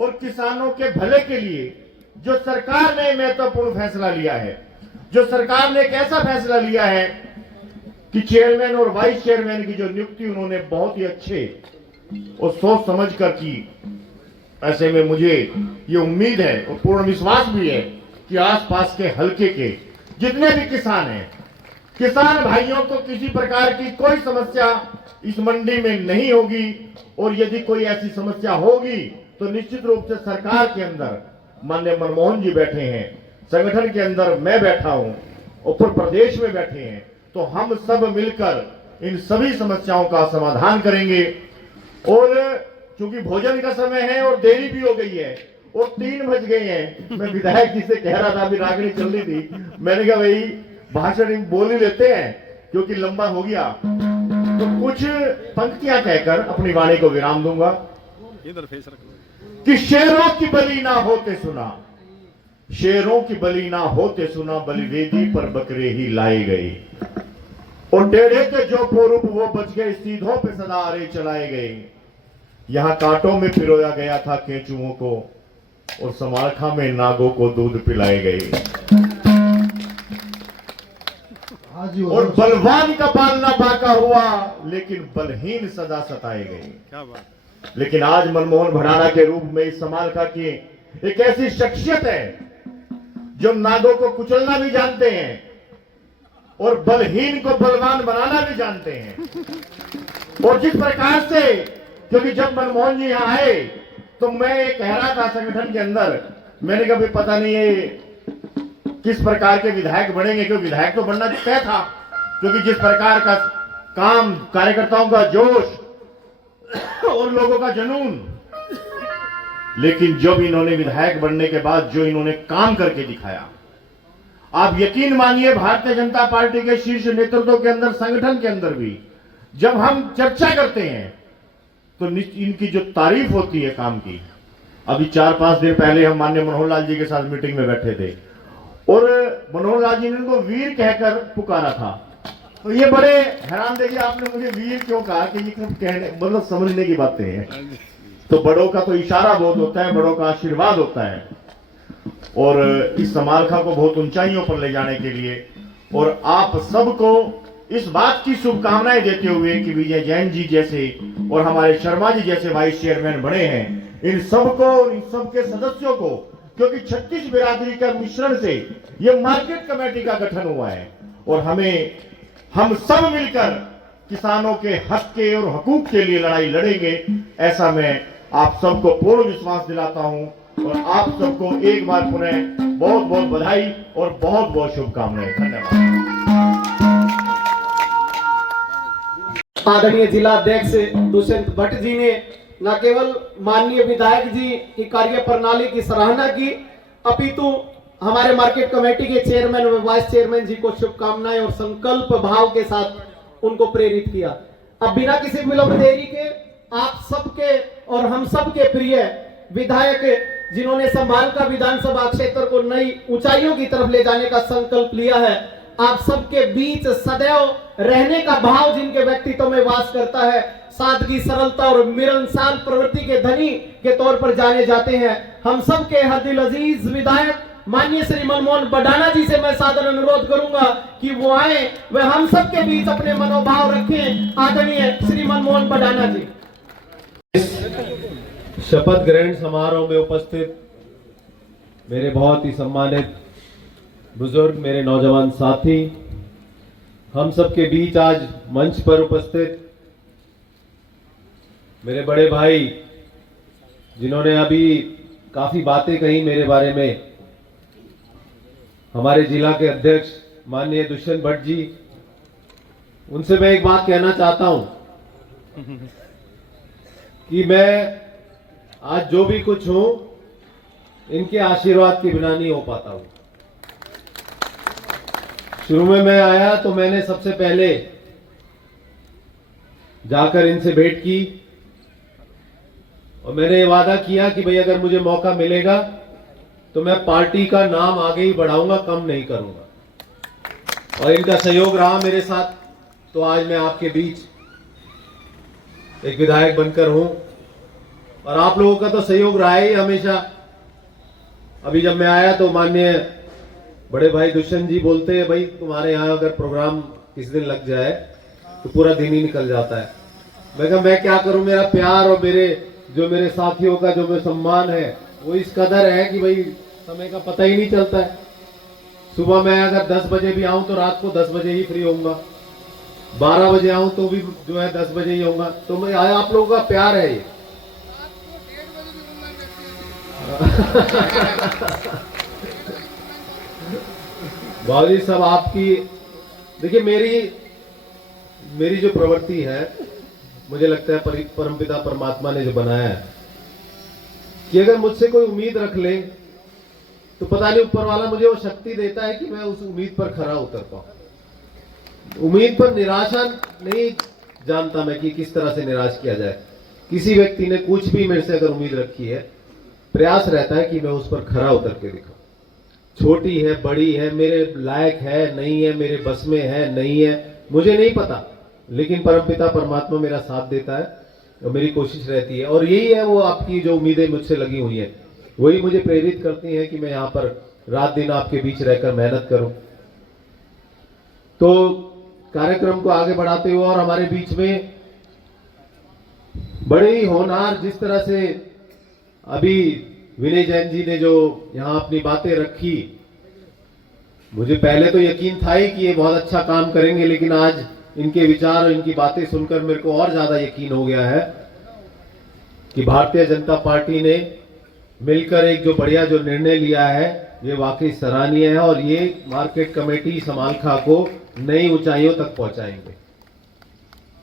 और किसानों के भले के लिए जो सरकार ने महत्वपूर्ण फैसला लिया है, जो सरकार ने एक ऐसा फैसला लिया है कि चेयरमैन और वाइस चेयरमैन की जो नियुक्ति उन्होंने बहुत ही अच्छे और सोच समझ कर की। ऐसे में मुझे ये उम्मीद है और पूर्ण विश्वास भी है कि आसपास के हलके के जितने भी किसान हैं, किसान भाइयों को किसी प्रकार की कोई समस्या इस मंडी में नहीं होगी। और यदि कोई ऐसी समस्या होगी तो निश्चित रूप से सरकार के अंदर माननीय मनमोहन जी बैठे हैं, संगठन के अंदर मैं बैठा हूं, उत्तर प्रदेश में बैठे हैं, तो हम सब मिलकर इन सभी समस्याओं का समाधान करेंगे। और चूंकि भोजन का समय है और देरी भी हो गई है और 3 बज गए हैं, मैं विधायक जी से कह रहा था, अभी रागनी चल रही थी, मैंने कहा भाई भाषण बोल ही लेते हैं क्योंकि लंबा हो गया, तो कुछ पंक्तियां कहकर अपनी वाणी को विराम दूंगा कि शेरों की बलि ना होते सुना, शेरों की बलि ना होते सुना, बलिवेदी पर बकरे ही लाए गए, और टेढ़े के जो पोरूप वो बच गए, सीधों पे सदा आरे चलाए गए। यहां कांटों में पिरोया गया था केंचुओं को, और समारखा में नागों को दूध पिलाए गए। और बलवान का पालना बाका हुआ, लेकिन बलहीन सदा सताए गए। लेकिन आज मनमोहन भडाना के रूप में इस समारखा की एक ऐसी शख्सियत है जो नागों को कुचलना भी जानते हैं और बलहीन को बलवान बनाना भी जानते हैं। और जिस प्रकार से, क्योंकि जब मनमोहन जी यहां आए तो मैं ये कह रहा था संगठन के अंदर, मैंने कहा पता नहीं ये किस प्रकार के विधायक बनेंगे, क्योंकि विधायक तो बनना तय था, क्योंकि जिस प्रकार का काम, कार्यकर्ताओं का जोश और लोगों का जुनून। लेकिन जब इन्होंने विधायक बनने के बाद जो इन्होंने काम करके दिखाया, आप यकीन मानिए भारतीय जनता पार्टी के शीर्ष नेतृत्व के अंदर, संगठन के अंदर भी जब हम चर्चा करते हैं तो इनकी जो तारीफ होती है काम की। अभी 4-5 दिन पहले हम माननीय मनोहर लाल जी के साथ मीटिंग में बैठे थे और मनोहर लाल जी ने इनको वीर कहकर पुकारा था। तो ये बड़े हैरान देखिए, आपने मुझे वीर क्यों कहा कि ये कहने मतलब समझने की बातें हैं। तो बड़ों का तो इशारा बहुत होता है, बड़ों का आशीर्वाद होता है, और इस समारखा को बहुत ऊंचाइयों पर ले जाने के लिए और आप सबको इस बात की शुभकामनाएं देते हुए कि विजय जैन जी जैसे और हमारे शर्मा जी जैसे वाइस चेयरमैन बने हैं, इन सबको और इन सबके सदस्यों को, क्योंकि 36 बिरादरी का मिश्रण से यह मार्केट कमेटी का गठन हुआ है और हम सब मिलकर किसानों के हक के और हकूक के लिए लड़ाई लड़ेंगे, ऐसा मैं आप सबको पूर्ण विश्वास दिलाता हूं। और आप सबको एक बार पुनः बहुत बहुत बधाई और बहुत बहुत शुभकामनाएं। धन्यवाद। आदरणीय जिला अध्यक्ष दुष्यंत भट्ट जी ने न केवल माननीय विधायक जी की कार्य प्रणाली की सराहना की, अपितु हमारे मार्केट कमेटी के चेयरमैन व वाइस चेयरमैन जी को शुभकामनाएं और संकल्प भाव के साथ उनको प्रेरित किया। अब बिना किसी विलंब देरी के आप सबके और हम सबके प्रिय विधायक जिन्होंने समालखा विधानसभा क्षेत्र को नई ऊंचाइयों की तरफ ले जाने का संकल्प लिया है, आप सबके बीच सदैव रहने का भाव जिनके व्यक्तित्व में वास करता है, सादगी, सरलता और मिलनसार प्रवृत्ति के धनी के तौर पर जाने जाते हैं, हम सबके हरदिल अजीज विधायक माननीय श्री मनमोहन भडाना जी से मैं सादर अनुरोध करूंगा कि वो आए, वे हम सबके बीच अपने मनोभाव रखें। आदरणीय श्री मनमोहन भडाना जी। शपथ ग्रहण समारोह में उपस्थित मेरे बहुत ही सम्मानित बुजुर्ग, मेरे नौजवान साथी, हम सबके बीच आज मंच पर उपस्थित मेरे बड़े भाई जिन्होंने अभी काफी बातें कही मेरे बारे में, हमारे जिला के अध्यक्ष माननीय दुष्यंत भट्ट जी, उनसे मैं एक बात कहना चाहता हूं कि मैं आज जो भी कुछ हूं इनके आशीर्वाद के बिना नहीं हो पाता हूं। शुरू में मैं आया तो मैंने सबसे पहले जाकर इनसे भेंट की और मैंने वादा किया कि भाई अगर मुझे मौका मिलेगा तो मैं पार्टी का नाम आगे ही बढ़ाऊंगा, कम नहीं करूंगा। और इनका सहयोग रहा मेरे साथ, तो आज मैं आपके बीच एक विधायक बनकर हूं और आप लोगों का तो सहयोग रहा ही हमेशा। अभी जब मैं आया तो माननीय बड़े भाई दुष्यंत जी बोलते हैं भाई तुम्हारे यहाँ अगर प्रोग्राम किस दिन लग जाए तो पूरा दिन ही निकल जाता है। मैं कहा मैं क्या करूं, मेरा प्यार और मेरे साथियों का जो मेरा सम्मान है वो इस कदर है कि भाई समय का पता ही नहीं चलता है। सुबह मैं अगर 10 बजे भी आऊं तो रात को 10 बजे ही फ्री होऊंगा, 12 बजे आऊं तो भी जो है 10 बजे ही होऊंगा। तो मैं आप लोगों का प्यार है ये। बाबूजी सब आपकी, देखिए मेरी जो प्रवृत्ति है, मुझे लगता है परमपिता परमात्मा ने जो बनाया है कि अगर मुझसे कोई उम्मीद रख ले तो पता नहीं ऊपर वाला मुझे वो शक्ति देता है कि मैं उस उम्मीद पर खरा उतर पाऊं। उम्मीद पर निराशा नहीं जानता मैं कि किस तरह से निराश किया जाए। किसी व्यक्ति ने कुछ भी मेरे से अगर उम्मीद रखी है, प्रयास रहता है कि मैं उस पर खरा उतर के दिखाऊं। छोटी है, बड़ी है, मेरे लायक है, नहीं है, मेरे बस में है, नहीं है, मुझे नहीं पता, लेकिन परमपिता परमात्मा मेरा साथ देता है और मेरी कोशिश रहती है। और यही है वो आपकी जो उम्मीदें मुझसे लगी हुई हैं, वही मुझे प्रेरित करती हैं कि मैं यहाँ पर रात दिन आपके बीच रहकर मेहनत करूं। तो कार्यक्रम को आगे बढ़ाते हुए और हमारे बीच में बड़े ही होनहार, जिस तरह से अभी विनय जैन जी ने जो यहाँ अपनी बातें रखी, मुझे पहले तो यकीन था ही कि ये बहुत अच्छा काम करेंगे, लेकिन आज इनके विचार और इनकी बातें सुनकर मेरे को और ज्यादा यकीन हो गया है कि भारतीय जनता पार्टी ने मिलकर एक जो बढ़िया जो निर्णय लिया है ये वाकई सराहनीय है और ये मार्केट कमेटी समालखा को नई ऊंचाइयों तक पहुंचाएंगे।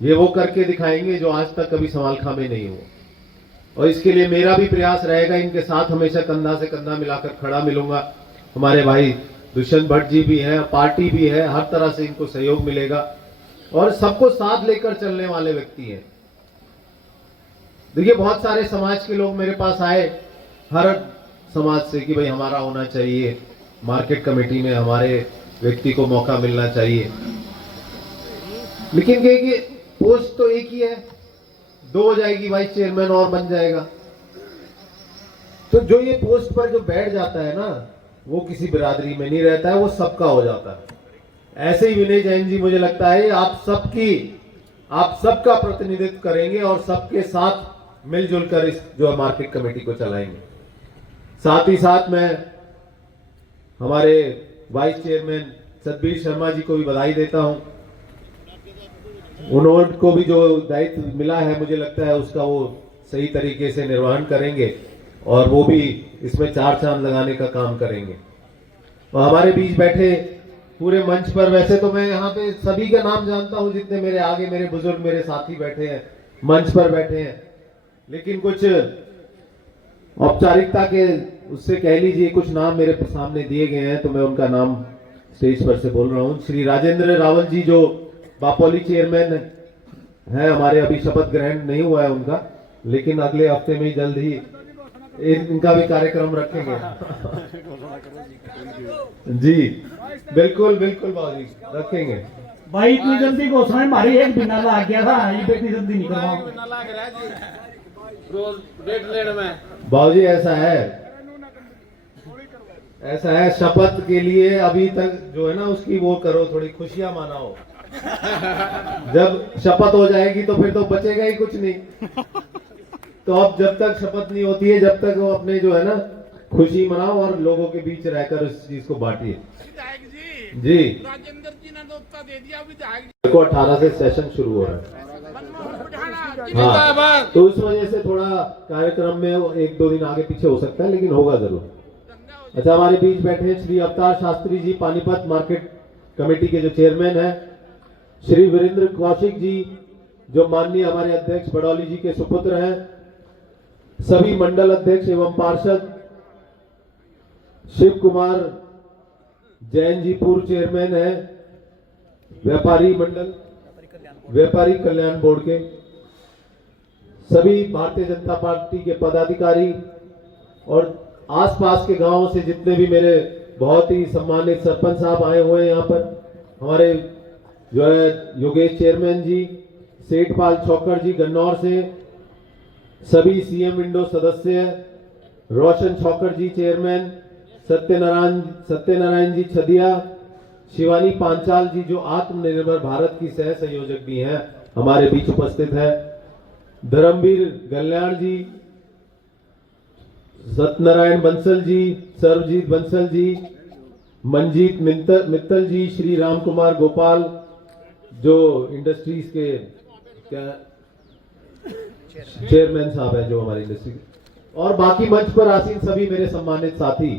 ये वो करके दिखाएंगे जो आज तक कभी समालखा में नहीं हुआ, और इसके लिए मेरा भी प्रयास रहेगा, इनके साथ हमेशा कंधा से कंधा मिलाकर खड़ा मिलूंगा। हमारे भाई दुष्यंत भट्ट जी भी हैं, पार्टी भी है, हर तरह से इनको सहयोग मिलेगा और सबको साथ लेकर चलने वाले व्यक्ति हैं। देखिए बहुत सारे समाज के लोग मेरे पास आए, हर समाज से, कि भाई हमारा होना चाहिए मार्केट कमेटी में, हमारे व्यक्ति को मौका मिलना चाहिए, लेकिन कहे कि पोस्ट तो एक ही है, 2 हो जाएगी, वाइस चेयरमैन और बन जाएगा। तो जो ये पोस्ट पर जो बैठ जाता है ना, वो किसी बिरादरी में नहीं रहता है, वो सबका हो जाता है। ऐसे ही विनय जैन जी मुझे लगता है आप सबका प्रतिनिधित्व करेंगे और सबके साथ मिलजुल कर इस जो मार्केट कमेटी को चलाएंगे। साथ ही साथ मैं हमारे वाइस चेयरमैन सतबीर शर्मा जी को भी बधाई देता हूं। उनको भी जो दायित्व मिला है, मुझे लगता है उसका वो सही तरीके से निर्वहन करेंगे और वो भी इसमें 4 चांद लगाने का काम करेंगे। और हमारे बीच बैठे पूरे मंच पर, वैसे तो मैं यहाँ पे सभी का नाम जानता हूँ, जितने मेरे आगे मेरे बुजुर्ग मेरे साथी बैठे हैं, मंच पर बैठे हैं, लेकिन कुछ औपचारिकता के उससे कह लीजिए कुछ नाम मेरे सामने दिए गए हैं, तो मैं उनका नाम स्टेज पर से बोल रहा हूँ। श्री राजेंद्र रावल जी जो बापोली चेयरमैन है हमारे, अभी शपथ ग्रहण नहीं हुआ है उनका, लेकिन अगले हफ्ते में ही जल्द ही इनका भी कार्यक्रम रखेंगे। जी बिल्कुल बिल्कुल बाबूजी रखेंगे। भाई इतनी जल्दी घोषणा हमारी एक महीना लग गया था, इतनी जल्दी नहीं करवाओ। रोज डेट लेने में बाबूजी ऐसा है, शपथ के लिए अभी तक जो है ना उसकी वो करो, थोड़ी खुशियां मनाओ। जब शपथ हो जाएगी तो फिर तो बचेगा ही कुछ नहीं। तो अब जब तक शपथ नहीं होती है, जब तक वो अपने जो है ना खुशी मनाओ और लोगों के बीच रहकर उस चीज को बांटिए। जी राजेंद्र जी ने तो उत्तर दे दिया, देखो 18 से सेशन शुरू हो रहा है। हाँ, तो उस वजह से थोड़ा कार्यक्रम में 1-2 दिन आगे पीछे हो सकता है, लेकिन होगा जरूर। अच्छा, हमारे बीच बैठे हैं श्री अवतार शास्त्री जी, पानीपत मार्केट कमेटी के जो चेयरमैन हैं, श्री वीरेंद्र कौशिक जी जो माननीय हमारे अध्यक्ष बड़ौली जी के सुपुत्र हैं, सभी मंडल अध्यक्ष एवं पार्षद, शिव कुमार जैन जी पूर्व चेयरमैन है व्यापारी कल्याण बोर्ड के, सभी भारतीय जनता पार्टी के पदाधिकारी और आसपास के गांवों से जितने भी मेरे बहुत ही सम्मानित सरपंच साहब आए हुए हैं यहाँ पर, हमारे जो है योगेश चेयरमैन जी, सेठपाल छौकर जी गन्नौर से, सभी सीएम विंडो सदस्य, रोशन छौकर जी चेयरमैन, सत्यनारायण जी छदिया, शिवानी पांचाल जी जो आत्मनिर्भर भारत की सह संयोजक भी हैं, हमारे बीच उपस्थित है। धर्मवीर कल्याण जी, सत्यनारायण बंसल जी, सर्वजीत बंसल जी, मंजीत मित्तल जी, श्री राम कुमार गोपाल जो इंडस्ट्रीज के चेयरमैन साहब है जो हमारी इंडस्ट्री, और बाकी मंच पर आसीन सभी मेरे सम्मानित साथी,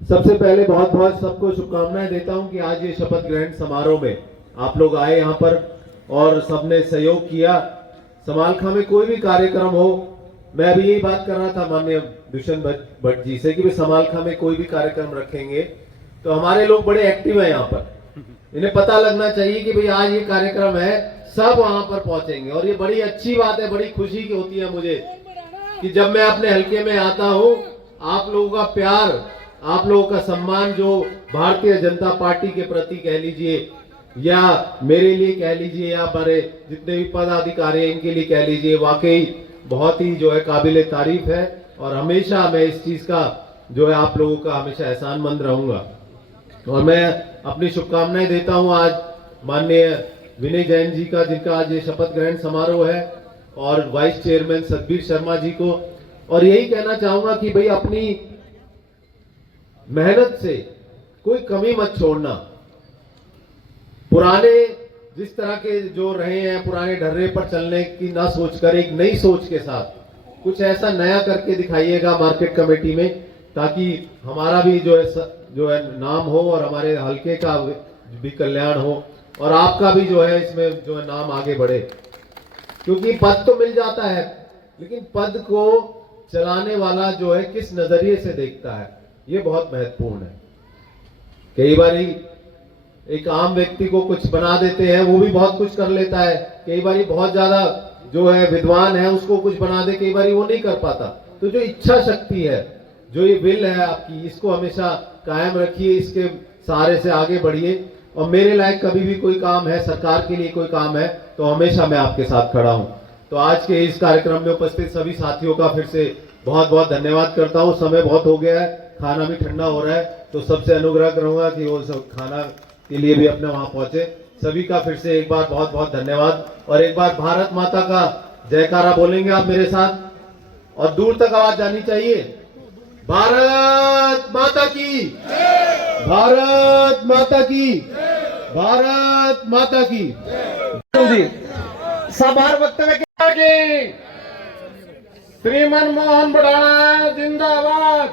सबसे पहले बहुत बहुत सबको शुभकामनाएं देता हूं कि आज ये शपथ ग्रहण समारोह में आप लोग आए यहाँ पर और सबने सहयोग किया। समालखा में कोई भी कार्यक्रम हो, मैं अभी यही बात कर रहा था माननीय दुष्यंत भट्ट जी से कि भाई समालखा में कोई भी कार्यक्रम रखेंगे तो हमारे लोग बड़े एक्टिव है यहाँ पर, इन्हें पता लगना चाहिए कि भाई आज ये कार्यक्रम है, सब वहां पर पहुंचेंगे। और ये बड़ी अच्छी बात है, बड़ी खुशी की होती है मुझे कि जब मैं अपने हलके में आता हूं, आप लोगों का प्यार, आप लोगों का सम्मान जो भारतीय जनता पार्टी के प्रति कह लीजिए या मेरे लिए कह लीजिए या हमारे जितने भी पदाधिकारी हैं इनके लिए कह लीजिए, वाकई बहुत ही जो है काबिले तारीफ है। और हमेशा मैं इस चीज का जो है आप लोगों का हमेशा एहसानमंद रहूंगा। और मैं अपनी शुभकामनाएं देता हूं आज माननीय विनय जैन जी का, जिनका आज ये शपथ ग्रहण समारोह है, और वाइस चेयरमैन सतबीर शर्मा जी को। और यही कहना चाहूंगा कि भाई अपनी मेहनत से कोई कमी मत छोड़ना। पुराने जिस तरह के जो रहे हैं, पुराने ढर्रे पर चलने की ना सोचकर एक नई सोच के साथ कुछ ऐसा नया करके दिखाइएगा मार्केट कमेटी में, ताकि हमारा भी जो है नाम हो और हमारे हलके का भी कल्याण हो और आपका भी जो है इसमें जो है नाम आगे बढ़े। क्योंकि पद तो मिल जाता है, लेकिन पद को चलाने वाला जो है किस नजरिए से देखता है, ये बहुत महत्वपूर्ण है। कई बार एक आम व्यक्ति को कुछ बना देते हैं, वो भी बहुत कुछ कर लेता है। कई बार बहुत ज्यादा जो है विद्वान है, उसको कुछ बना दे, कई बार वो नहीं कर पाता। तो जो इच्छा शक्ति है, जो ये विल है आपकी, इसको हमेशा कायम रखिए, इसके सहारे से आगे बढ़िए। और मेरे लायक कभी भी कोई काम है, सरकार के लिए कोई काम है, तो हमेशा मैं आपके साथ खड़ा हूं। तो आज के इस कार्यक्रम में उपस्थित सभी साथियों का फिर से बहुत बहुत धन्यवाद करता हूं। समय बहुत हो गया है, खाना भी ठंडा हो रहा है, तो सबसे अनुग्रह करूंगा कि वो सब खाना के लिए भी अपने वहां पहुंचे। सभी का फिर से एक बार बहुत बहुत धन्यवाद। और एक बार भारत माता का जयकारा बोलेंगे आप मेरे साथ, और दूर तक आवाज जानी चाहिए। भारत माता की, भारत माता की, भारत माता की। सभार वक्तव्य के श्री मनमोहन बढ़ाना जिंदाबाद,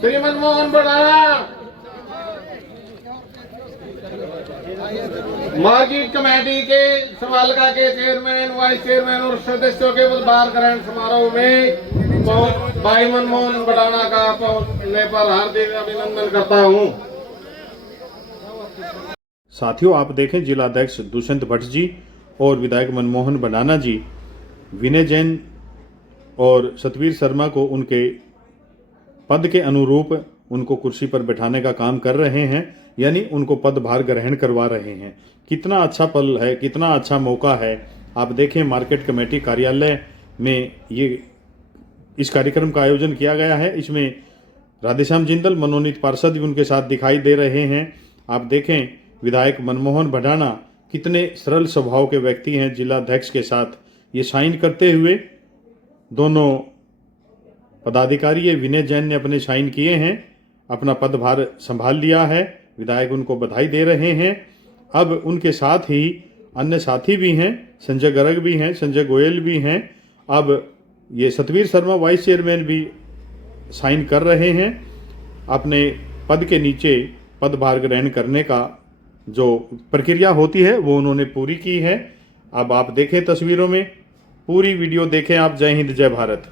श्री मनमोहन बढ़ाना। मार्केट कमेटी के समालखा के चेयरमैन, वाइस चेयरमैन और सदस्यों के पदभार ग्रहण समारोह में भाई मनमोहन बढ़ाना का पहुंचने पर हार्दिक अभिनंदन करता हूं। साथियों, आप देखें जिला अध्यक्ष दुष्यंत भट्ट जी और विधायक मनमोहन बढ़ाना जी विनय जैन और सतबीर शर्मा को उनके पद के अनुरूप उनको कुर्सी पर बैठाने का काम कर रहे हैं, यानी उनको पदभार ग्रहण करवा रहे हैं। कितना अच्छा पल है, कितना अच्छा मौका है। आप देखें मार्केट कमेटी कार्यालय में ये इस कार्यक्रम का आयोजन किया गया है। इसमें राधेश्याम जिंदल मनोनीत पार्षद भी उनके साथ दिखाई दे रहे हैं। आप देखें विधायक मनमोहन बढ़ाना कितने सरल स्वभाव के व्यक्ति हैं, जिला अध्यक्ष के साथ ये साइन करते हुए दोनों पदाधिकारी ये विनय जैन ने अपने साइन किए हैं, अपना पदभार संभाल लिया है। विधायक उनको बधाई दे रहे हैं। अब उनके साथ ही अन्य साथी भी हैं, संजय गर्ग भी हैं, संजय गोयल भी हैं। अब ये सतबीर शर्मा वाइस चेयरमैन भी साइन कर रहे हैं। अपने पद के नीचे पदभार ग्रहण करने का जो प्रक्रिया होती है वो उन्होंने पूरी की है। अब आप देखें तस्वीरों में, पूरी वीडियो देखें आप। जय हिंद, जय भारत।